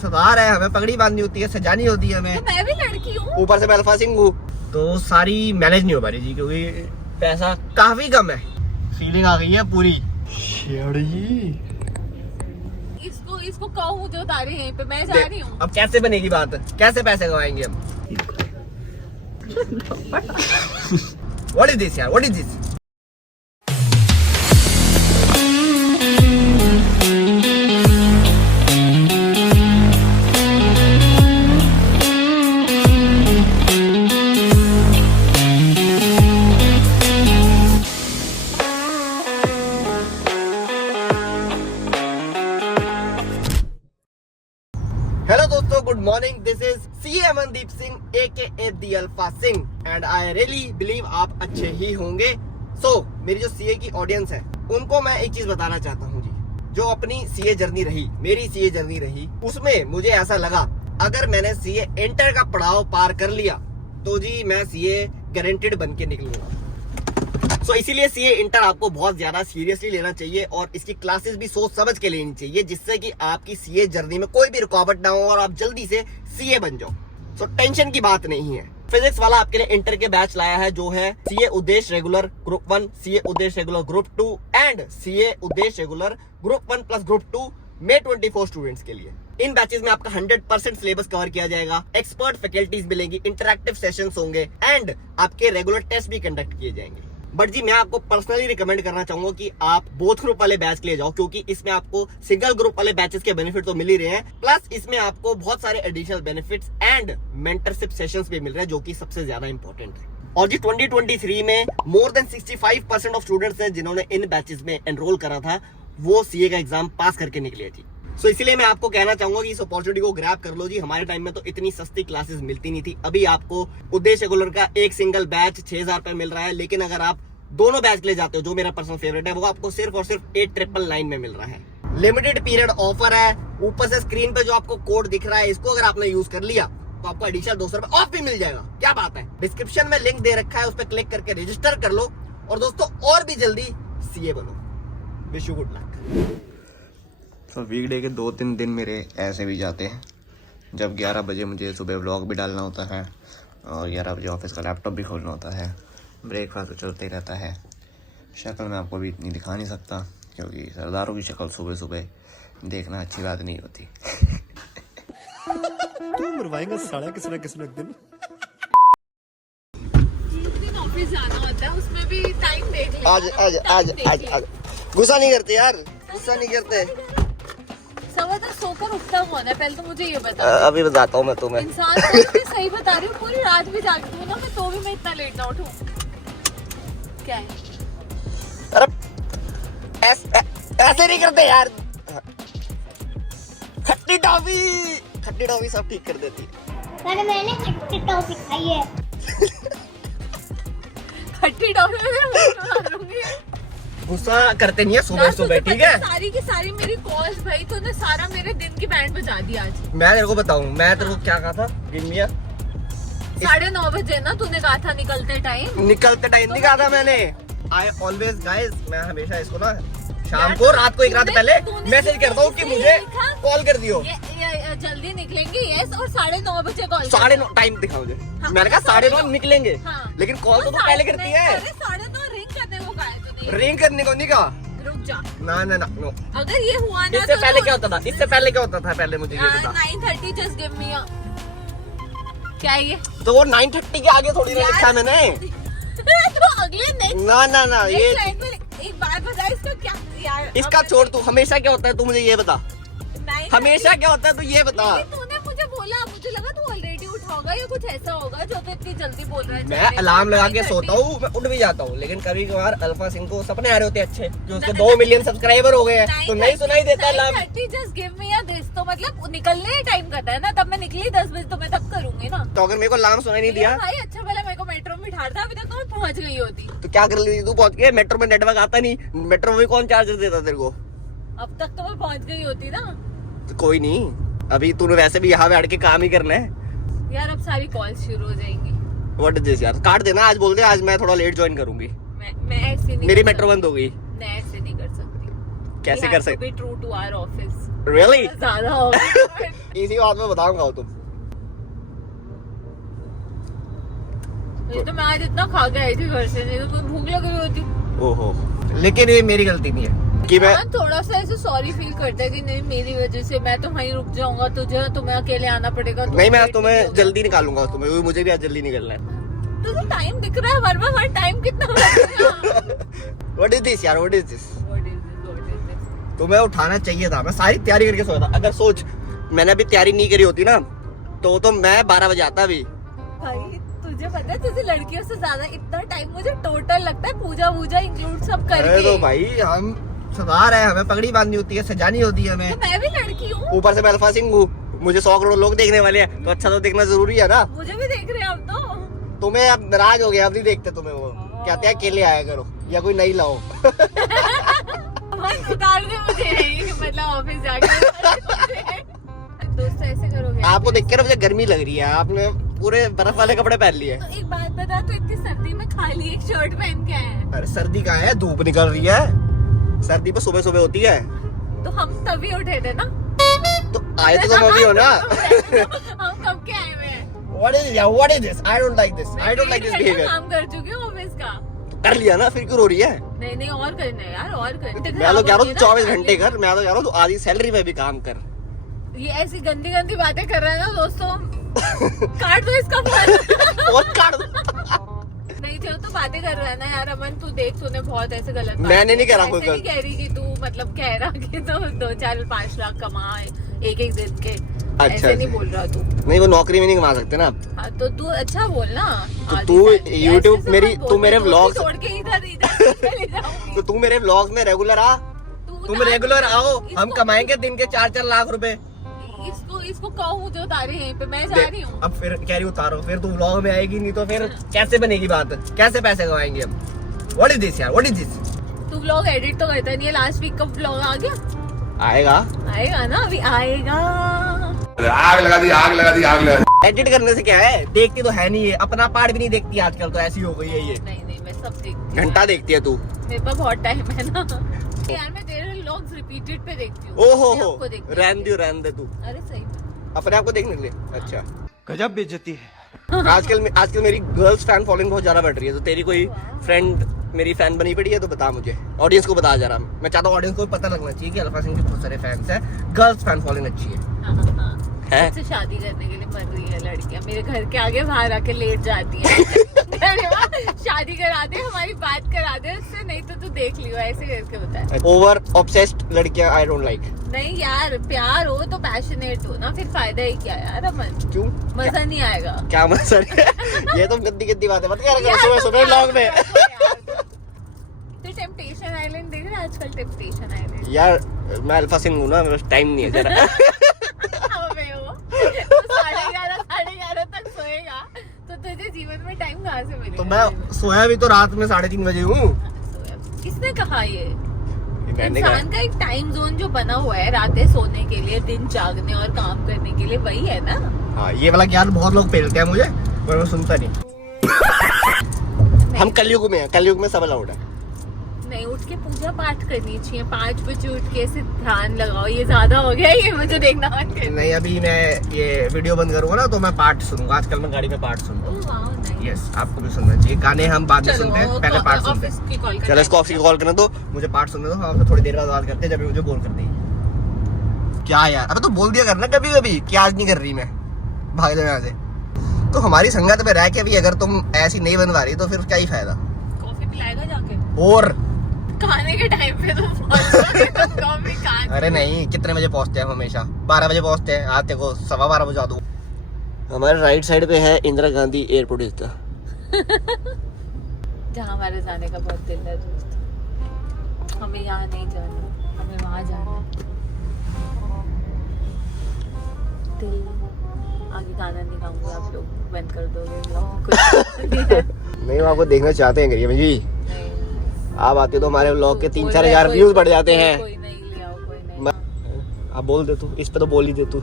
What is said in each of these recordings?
सरदार है, हमें पगड़ी बांधनी होती है, सजानी होती है हमें। तो मैं भी लड़की हूँ, ऊपर से मैं अल्फा सिंह हूँ, तो सारी मैनेज नहीं हो पा रही जी, क्योंकि पैसा काफी कम है। फीलिंग आ गई है पूरी। इसको कहो मुझे उतारे यहीं पे, मैं जा रही हूँ। अब कैसे बनेगी बात, कैसे पैसे कमाएंगे हम? What is this यार, what is this? हेलो दोस्तों, good morning. This is CA Amandeep Singh AKA the alpha Singh and I really believe आप अच्छे ही होंगे। मेरी जो सीए की ऑडियंस है उनको मैं एक चीज बताना चाहता हूँ जी। जो अपनी सीए जर्नी रही, मेरी सीए जर्नी रही, उसमें मुझे ऐसा लगा अगर मैंने सीए इंटर का पड़ाव पार कर लिया तो जी मैं सीए गारंटेड बन के निकलूंगा। इसीलिए सीए इंटर आपको बहुत ज्यादा सीरियसली लेना चाहिए और इसकी क्लासेस भी सोच समझ के लेनी चाहिए, जिससे कि आपकी सीए जर्नी में कोई भी रुकावट ना हो और आप जल्दी से सीए बन जाओ। टेंशन की बात नहीं है। फिजिक्स वाला आपके लिए इंटर के बैच लाया है, जो है सीए उद्देश्य रेगुलर ग्रुप 1, सीए उद्देश्य रेगुलर ग्रुप 2 एंड सीए उद्देश्य रेगुलर ग्रुप 1 प्लस ग्रुप 2 में 24 स्टूडेंट्स के लिए। इन बैचेस में आपका 100% सिलेबस कवर किया जाएगा, एक्सपर्ट फैकल्टीज मिलेंगी, इंटरैक्टिव सेशंस होंगे एंड आपके रेगुलर टेस्ट भी कंडक्ट किए जाएंगे। बट जी मैं आपको पर्सनली रिकमेंड करना चाहूंगा कि आप बोथ ग्रुप वाले बैच के लिए जाओ, क्योंकि इसमें आपको सिंगल ग्रुप वाले बैचेस के बेनिफिट तो मिल ही रहे हैं, प्लस इसमें आपको बहुत सारे additional benefits and mentorship sessions भी मिल रहे हैं, जो कि सबसे ज्यादा इंपॉर्टेंट है। और जी 2023 में मोर देन 65% ऑफ स्टूडेंट्स हैं जिन्होंने इन बैचेस में एनरोल करा था, वो सीए का एग्जाम पास करके निकले थी। इसीलिए मैं आपको कहना चाहूंगा कि इस अपॉर्चुनिटी को ग्रैब कर लो जी। हमारे टाइम में तो इतनी सस्ती क्लासेस मिलती नहीं थी। अभी आपको उद्देश्य रेगुलर का एक सिंगल बैच 6000 रुपए मिल रहा है, लेकिन अगर आप दोनों बैच ले जाते हो, जो मेरा पर्सनल फेवरेट है, वो आपको सिर्फ और सिर्फ 8999 में मिल रहा है। लिमिटेड पीरियड ऑफर है। ऊपर से स्क्रीन पे जो आपको कोड दिख रहा है, इसको अगर आपने यूज कर लिया तो आपको एडिशनल 200 रुपए ऑफ भी मिल जाएगा। क्या बात है। डिस्क्रिप्शन में लिंक दे रखा है, उस पर क्लिक करके रजिस्टर कर लो और दोस्तों और भी जल्दी सीए बनो। Wish you good luck. Weekday के 2-3 दिन मेरे ऐसे भी जाते हैं जब 11 बजे मुझे सुबह व्लॉग भी डालना होता है और 11 बजे ऑफिस का लैपटॉप भी खोलना होता है। ब्रेकफास्ट तो चलते ही रहता है। शक्ल मैं आपको भी इतनी दिखा नहीं सकता, क्योंकि सरदारों की शक्ल सुबह सुबह देखना अच्छी बात नहीं होती। तू मरवाएगा साला किसी न दिन। ऑफिस जाना होता है, उसमें भी टाइम देख ले। आज गुस्सा नहीं करते यार, गुस्सा नहीं करते। सोकर उठता कौन है, पहले तो मुझे ये बता। अभी बताता हूँ मैं तुम्हें। इंसान को सही बता रही हूँ, पूरी रात भी जागती हूँ ना मैं, तो भी मैं इतना लेट ना उठूं। क्या है? अरे ऐसे नहीं करते यार। खट्टी टॉफी सब ठीक कर देती है। मैंने खट्टी टॉफी खाई है। खट्टी टॉफी में गुस्सा करते नहीं है सुबह सुबह, ठीक है। सारी की सारी मेरी कॉल्स भाई, तूने सारा मेरे दिन की बैंड बजा दी आज। मैं तेरे को बताऊं, मैं तेरे को क्या कहा था गिनमिया? 9:30 बजे ना तूने कहा था निकलते टाइम नहीं कहा था मैंने। आई ऑलवेज गाइज, मैं हमेशा इसको ना शाम को, रात को, एक रात पहले मैसेज करता हूँ कि मुझे कॉल कर दियो। जल्दी निकलेंगे यस, और 9:30 बजे कॉल। 9:30 टाइम दिखा मुझे। हाँ, मैंने कहा 9:30 निकलेंगे, हाँ, लेकिन कॉल तो पहले करती है। 9:30 रिंग करने को कहा है तूने। रिंग करने को नहीं कहा। रुक जा। ना नो। अगर ये हुआ ना, इससे पहले क्या होता था? इससे पहले क्या होता था? पहले मुझे ये बता। 9:30 जस्ट गिव मी अ, क्या है ये? तो वो 9:30 के आगे थोड़ी ना लिखा मैंने। तो अगले नेक्स्ट ना ये एक बात बता, इसका क्या यार? इसका छोड़, तू हमेशा क्या होता है तू मुझे ये बता। हमेशा क्या होता है तू ये बता। तूने मुझे बोला, मुझे लगा तू ऑलरेडी उठा होगा या कुछ ऐसा होगा जो तो इतनी जल्दी बोल रहा है। मैं अलार्म लगा के सोता हूँ, मैं उठ भी जाता हूँ, लेकिन कभी कभार अल्फा सिंह को सपने आ रहे होते अच्छे, जो उसके 2 मिलियन सब्सक्राइबर हो गए हैं, तो नहीं सुनाई देता alarm. 9:30 just give me a this, तो मतलब निकलने टाइम करता है ना, तब मैं निकली 10 बजे, तो मैं तब करूंगी ना। तो अगर मेरे को अलार्म सुनाई नहीं दिया भाई, अच्छा भला मेरे को मेट्रो में बिठा था, अभी तक तो मैं पहुंच गई होती। तो क्या कर ली तू? पहुंच गए? मेट्रो में नेटवर्क आता नहीं, मेट्रो में कौन चार्जर देता तेरे को? अब तक तो मैं पहुंच गई होती ना। तो कोई नहीं, अभी तूने वैसे भी यहाँ बैठ के काम ही करना है यार। अब सारी कॉल्स शुरू हो जाएंगी। व्हाट इज दिस यार? काट देना, आज बोल दे आज मैं थोड़ा लेट ज्वाइन करूंगी। मैं ऐसे नहीं, मेरी मेट्रो बंद हो गई। मैं ऐसे नहीं कर सकती। कैसे कर सकते? Be true to our office. Really ज्यादा हो गया। इसी बात में बताऊंगा तुम। ये तो मैं आज इतना खा के आई थी घर से, नहीं तो कोई भूख लग रही होती। ओहो, लेकिन ये मेरी गलती नहीं है कि मैं थोड़ा सा ऐसे सॉरी फील करता है कि नहीं मेरी वजह से मैं तो वहीं रुक जाऊंगा, तुझे तुम्हें अकेले आना पड़ेगा। नहीं, मैं तुम्हें जल्दी निकालूंगा तुम्हें, मुझे भी आज जल्दी निकलना है। तुझे टाइम दिख रहा है हर टाइम कितना बचा? व्हाट इज दिस यार, व्हाट इज दिस? तुम्हें उठाना चाहिए था, मैं सारी तैयारी करके सोया था। अगर सोच मैंने अभी तैयारी नहीं करी होती ना तो मैं 12 बजे आता अभी। भाई तुझे पता है तुझे लड़कियों से ज्यादा इतना टाइम मुझे टोटल लगता है पूजा वूजा इंक्लूड सब अरे करके। तो भाई हम सरदार है, हमें पगड़ी बांधनी होती है, सजानी होती है हमें। तो मैं भी लड़की हूँ, ऊपर से मैं अल्फा सिंह हूँ, मुझे 100 करोड़ लोग देखने वाले हैं, तो अच्छा तो देखना जरूरी है ना। मुझे भी देख रहे हैं अब तो। तुम्हें अब नाराज हो गया, अब नहीं देखते तुम्हें। वो कहते हैं अकेले आया करो या कोई नहीं लाओ। बस उतार दे मुझे यहीं, मतलब ऑफिस जाके। दोस्त ऐसे करोगे? आपको देख कर मुझे गर्मी लग रही है, आपने पूरे बर्फ वाले कपड़े पहन लिए। तो एक बात बता, तो इतनी सर्दी में खाली एक शर्ट पहन के आए हैं। अरे सर्दी कहाँ है, धूप निकल रही है। सर्दी तो सुबह सुबह होती है। तो हम तभी उठे थे ना। तो आए तो तुम अभी हो ना। हम कब के आए हुए हैं? What is this? I don't like this. I don't like this behavior. काम कर चुके हो ऑफिस का। कर लिया ना, फिर क्यों रो रही है? नहीं और करना है यार, और करना। मैं तो कह रहा हूँ 24 घंटे कर, मैं तो कह रहा हूँ आधी सैलरी में भी काम कर। ये ऐसी गंदी गंदी बातें कर रहा है ना दोस्तों। काट दो इसका फोन। और काट दो। नहीं जो तो बातें कर रहा है ना यार अमन, तू देख तूने बहुत ऐसे गलत बात मैंने नहीं की। कह रहा कोई ऐसे नहीं गलत। कह रही कि तू मतलब कह रहा कि तू 2-4-5 लाख कमाए एक दिन के। अच्छा, ऐसे नहीं बोल रहा तू। नहीं, वो नौकरी में नहीं कमा सकते ना। हाँ तो तू अच्छा बोल ना। तो आधी तू salary YouTube ऐसे से मेरी- मत बोल, तू मेरे मैं vlogs- छोड़ के इधर चली जाऊंगी। तो तू मेरे व्लॉग्स में रेगुलर आ, तुम ना- रेगुलर आओ, हम इसको- कमाएंगे दिन के 4-4 लाख रुपए। इसको कहूँ जो तारे यहीं पे मैं जा रही हूँ। अब फिर कह रही उतारो, फिर तू व्लॉग में आएगी नहीं तो फिर कैसे बनेगी बात, कैसे पैसे कमाएंगे हम? व्हाट इज दिस यार, व्हाट इज दिस? तू व्लॉग एडिट तो करता नहीं है, लास्ट वीक का व्लॉग आ गया। आएगा ना, अभी आएगा। आग लगा दी, आग लगा दी, आग लगा दी। एडिट करने से क्या है, देखती तो है नहीं है, अपना पार्ट भी नहीं देखती आजकल, तो ऐसी हो गई है ये। नहीं मैं सब देखती हूँ। घंटा देखती है तू। मेरे पास बहुत टाइम है ना यार, मैं तेरे व्लॉग्स रिपीटेड पे देखती हूँ। ओहो अपने हो, आप को देखती हूँ। रहन दे तू अरे सही में। अपने आप को देखने के लिए। अच्छा, गजब बेइज्जती है। आजकल मेरी गर्ल्स फैन फॉलोइंग बहुत ज्यादा बढ़ रही है, तो तेरी कोई फ्रेंड मेरी फैन बनी पड़ी है तो बता मुझे, ऑडियंस को बता जरा। मैं चाहता हूँ ऑडियंस को पता लगना चाहिए कि अल्फा सिंह के बहुत सारे फैंस हैं, गर्ल्स फैन फॉलोइंग अच्छी है। हाँ। है? मुझसे शादी करने के लिए मर रही है लड़कियां, मेरे घर के आगे बाहर आके लेट जाती है। अरे वाह, शादी करा दे, हमारी बात करा दे उससे, नहीं तो तू देख लियो, ऐसे करके बता। ओवर ऑब्सेस्ड लड़कियां आई डोंट लाइक। नहीं यार, प्यार हो तो पैशनेट हो ना, फिर फायदा ही क्या यार अमन, क्यों? मजा नहीं आएगा। क्या मजा ये तो गंदी बात है, मत कर सुबह व्लॉग में। तो टेम्पटेशन आइलैंड देख रहे हैं आजकल? टेम्पटेशन आइलैंड यार मैं अल्फा सिंह हूँ ना, मेरे पास टाइम नहीं है जरा। अबे वो तो 11:30 तक सोएगा तो तुझे जीवन में टाइम कहाँ से मिलेगा? तो मैं सोया भी तो रात में 3:30 बजे हूँ। किसने कहा ये? मैंने कहा इंसान का एक टाइम जोन जो बना हुआ है रातें सोने के लिए, दिन जागने और काम करने के लिए, वही है ना। हाँ, ये वाला ज्ञान बहुत लोग पेलते हैं मुझे, पर मैं सुनता नहीं। हम कलयुग में हैं, कलयुग में सब अलाउड है। नहीं, उठ के पूजा पाठ करनी चाहिए, 5 बजे उठ के ऐसे ध्यान लगाओ। ये ज्यादा हो गया, ये मुझे देखना मत कर। नहीं, अभी मैं ये वीडियो बंद करूंगा ना तो मैं पाठ सुनूंगा। आजकल मैं गाड़ी में पाठ सुनता हूँ। यस, आपको भी सुनना चाहिए। गाने हम बाद में सुनते हैं, पहले पाठ सुनते हैं। चलो इसको ऑफिस की कॉल करना, तो मुझे पाठ सुनने दो, हम आपसे थोड़ी देर बाद बात करते हैं जब मुझे बोल कर देंगे। क्या यार, अबे तो बोल दिया करना कभी कभी कि आज नहीं कर रही मैं, भाग जाओ यहाँ से। तो हमारी संगत में रह के भी अगर तुम ऐसी नहीं बनवा रही तो फिर क्या ही फायदा। कॉफी पिलाएगा जाके? और खाने के टाइम पे तो कॉफी कहाँ? अरे नहीं, कितने बजे पहुंचते हैं? हमेशा 12 बजे पहुंचते हैं, आते को 12:15 बजा दूँ। हमारे राइट साइड पे है इंदिरा गांधी एयरपोर्ट इसका। जहाँ हमारे जाने का बहुत दिल है दोस्त। हमें यहाँ नहीं जाना, हमें वहाँ जाना है। दिल आगे गाना नहीं गाऊंगा, आप लोग बंद कर दोगे व्लॉग। नहीं, वो आपको देखना चाहते हैं करिए जी। आप आते तो हमारे व्लॉग के 3-4 हजार व्यूज बढ़ जाते हैं। कोई नहीं ले आओ, कोई नहीं। आप बोल दे तू, इस पे तो बोल ही दे तू,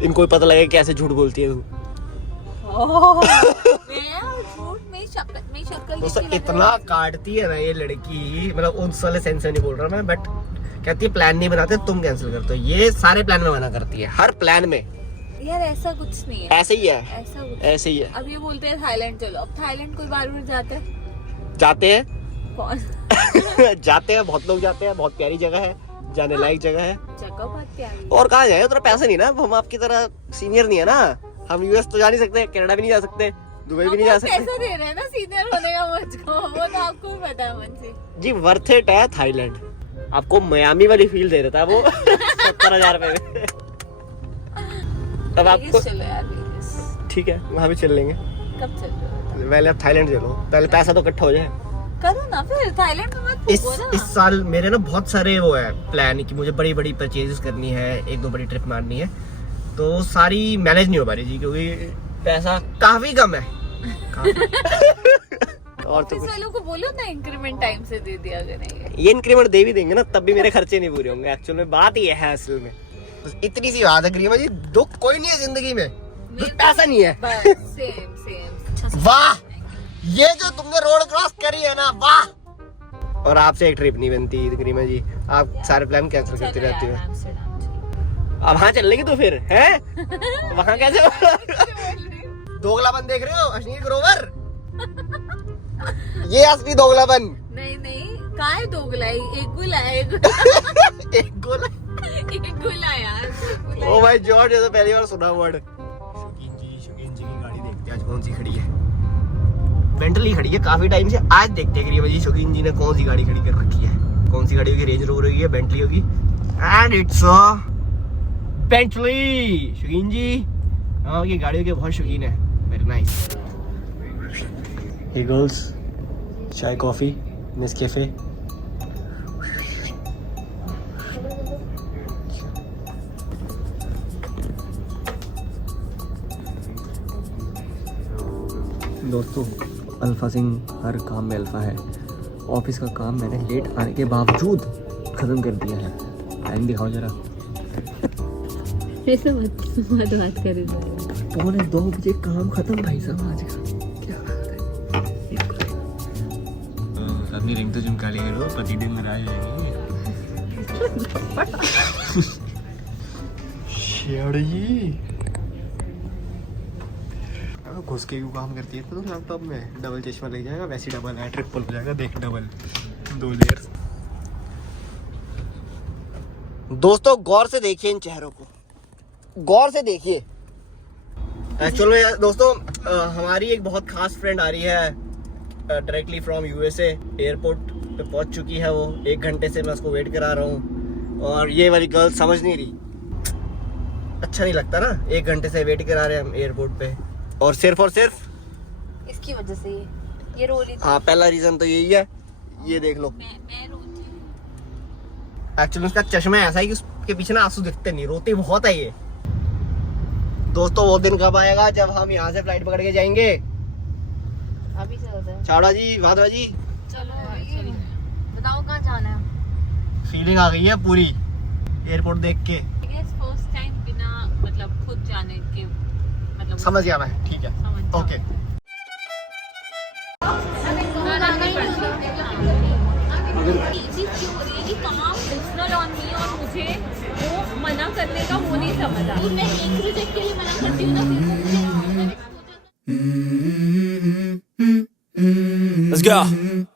इनको भी पता लगे कैसे झूठ बोलती है तू। मैं शक्ल तो इतना काटती है ना ये लड़की, मतलब उस वाले सेंस में नहीं बोल रहा मैं, बट कहती है प्लान नहीं बनाते तुम कैंसिल करते हो। ये सारे प्लान में मना करती है, हर प्लान में। यार ऐसा कुछ नहीं है, ऐसे ही है, ऐसा कुछ ऐसे ही है। अब ये बोलते हैं थाईलैंड चलो, अब थाईलैंड कोई बार बार जाता है? जाते हैं कौन? जाते हैं, बहुत लोग जाते हैं, बहुत प्यारी जगह है, जाने लायक जगह है। जगह बहुत प्यारी। और कहाँ जाए, उतना पैसा नहीं ना, हम आपकी तरह सीनियर नहीं है ना। हम यूएस तो जा नहीं सकते, कनाडा भी नहीं जा सकते, दुबई भी नहीं जा सकते। पैसा दे रहे हैं ना सीनियर होने का मुझको, वो तो आपको भी पता है मन से। जी वर्थ इट है थाईलैंड, आपको मियामी वाली फील दे देता है वो 70,000 रुपए में। अब आपको चलो यार वेगस। ठीक है, वहाँ भी चल लेंगे। कब चल रहे हो? पहले आप थाईलैंड चलो, पहले पैसा तो इकट्ठा हो जाए। करो ना फिर, थाईलैंड में मत इस पूछो ना। इस साल मेरे ना बहुत सारे वो है प्लान कि मुझे बड़ी बड़ी परचेजेस करनी है, 1-2 बड़ी ट्रिप मारनी है, तो सारी मैनेज नहीं हो पा रही जी, क्योंकि पैसा काफी कम है। और तो ऑफिस वालों को बोलो ना इंक्रीमेंट टाइम से दे दिया करेंगे। ये इंक्रीमेंट दे भी देंगे ना, तब भी मेरे खर्चे नहीं पूरे होंगे। एक्चुअल में बात ये है, असल में बस इतनी सी बात है ग्रीमा जी, दुख कोई नहीं है जिंदगी में, बस पैसा नहीं है। बस सेम सेम। वाह, ये जो तुमने रोड क्रॉस करी है ना, वाह। और आपसे एक ट्रिप नहीं बनती ग्रीमा जी, आप सारे प्लान कैंसिल करती रहती हो। अब वहाँ चल लेंगे तो फिर है वहाँ कैसे? दोगलापन देख रहे हो अश्नीर ग्रोवर, ये असली दोगलापन। नहीं नहीं, कहाँ है दोगला? एक गुला है, एक गोला। गुला यार। ओ भाई जॉर्ज, ये तो पहली बार सुना वर्ड। शौकीन जी की गाड़ी देखते हैं आज कौन सी खड़ी है। बेंटली खड़ी है काफी टाइम से, आज देखते हैं कि शौकीन जी ने कौन सी गाड़ी खड़ी कर रखी है। कौन सी गाड़ी होगी? रेंज रोवर होगी या बेंटली होगी? And it's a Bentley. शौकीन जी हाँ, ये गाड़ियों के बहुत शौकीन है। Very nice. हे गर्ल्स, चाय कॉफी नेस्कैफे। दोस्तों, अल्फा सिंह हर काम में अल्फा है। ऑफिस का काम मैंने लेट आने के बावजूद खत्म कर दिया है। टाइम दिखाओ जरा। ऐसे मत बात करें। 2:45 बजे काम खत्म भाई साहब आज का। क्या बात है। अपनी रिंग तो झुमका ली करो, प्रतिदिन नाराज हो जाएंगे। जी घुस के क्यों काम करती है तो लैपटॉप में? डबल चश्मा लग जाएगा, वैसे डबल है, ट्रिपल हो जाएगा, देख डबल 2 लेयर्स। दोस्तों गौर से देखिए इन चेहरों को, गौर से देखिए। एक्चुअल में दोस्तों हमारी एक बहुत खास फ्रेंड आ रही है डायरेक्टली फ्रॉम यूएसए। एयरपोर्ट पे पहुंच चुकी है वो, 1 घंटे से मैं उसको वेट करा रहा हूँ। और ये वाली गर्ल समझ नहीं रही। अच्छा नहीं लगता ना, 1 घंटे से वेट करा रहे हैं हम एयरपोर्ट पे, और सिर्फ इसकी वजह से ये रो रही थी। हाँ, पहला रीजन तो यही है, ये देख लो। मैं रोती हूँ। एक्चुअली उसका चश्मा ऐसा है कि उसके पीछे ना आंसू दिखते नहीं, रोती बहुत है ये। दोस्तों वो दिन कब आएगा जब हम यहाँ से फ्लाइट पकड़ के जाएंगे? अभी चलते हैं। चावड़ा जी, भादवा जी, चलो बताओ कहाँ जाना है? फीलिंग आ गई है पूरी एयरपोर्ट देख के। फर्स्ट टाइम बिना मतलब खुद जाने के मतलब समझ गया मैं, ठीक है, ओके। और मुझे वो मना करने का वो नहीं समझ आता। मैं एक प्रोजेक्ट के लिए मना करती हूँ ना, Let's go.